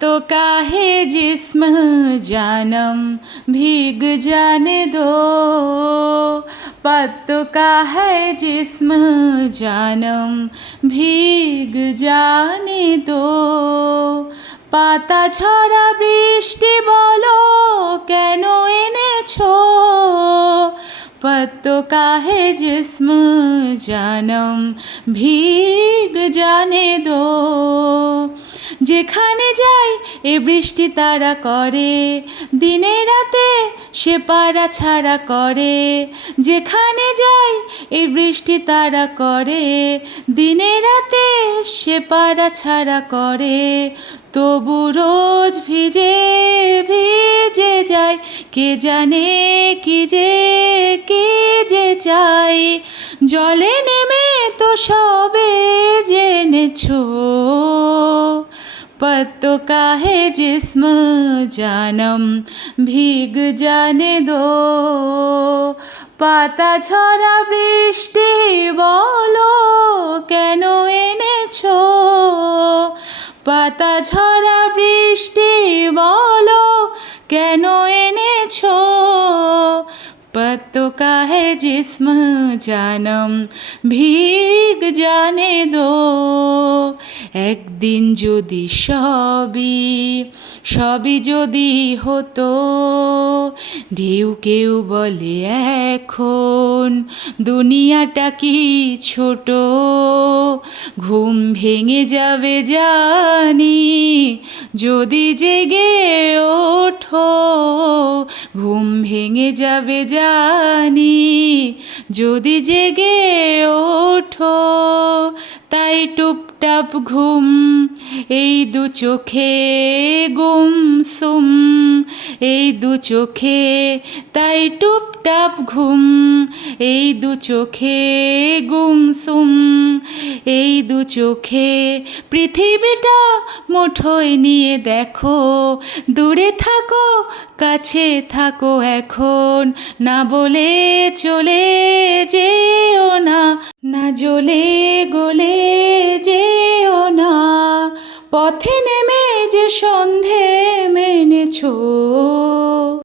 पत्तों का है जिस्म जानम भीग जाने दो, पत्तों का है जिस्म जानम भीग जाने दो। পাতা ঝরা বৃষ্টি বলো কেন এনেছো, पत्तों का है जिस्म जानम भीग जाने दो। যেখানে যাই এ বৃষ্টি তারা করে, দিনে রাতে সে পাড়া ছাড়া করে। যেখানে যাই এই বৃষ্টি তারা করে, দিনে রাতে সে পাড়া ছাড়া করে। তবু রোজ ভিজে ভিজে যায়, কে জানে কি যে চাই। জলে নেমে তো সবে জেনেছো, पत्तों का है जिस्म जानम भीग जाने दो। পাতা ঝরা বৃষ্টি বলো কেন এনেছো, পাতা ঝরা বৃষ্টি বলো কেন এনেছো। पत्तों का है जिस्म जानम भीग जाने दो। একদিন যদি সবই যদি হতো, ঢেউ কেউ বলে এখন দুনিয়াটা কি ছোট। ঘুম ভেঙে যাবে জানি যদি জেগে ওঠো, ঘুম ভেঙে যাবে জানি যদি জেগে ওঠো। তাই টুপটাপ ঘুম এই দু চোখে গুমসুম, এই দু চোখে তাই টুপটাপ ঘুম এই দু চোখে গুমসুম। এই দু চোখে পৃথিবীটা মুঠোয় নিয়ে দেখো, দূরে থাকো কাছে থাকো এখন, না বলে চলে যেও না, না জ্বলে গলে যেও না। পথে নেমে যে সন্ধে মেনেছো,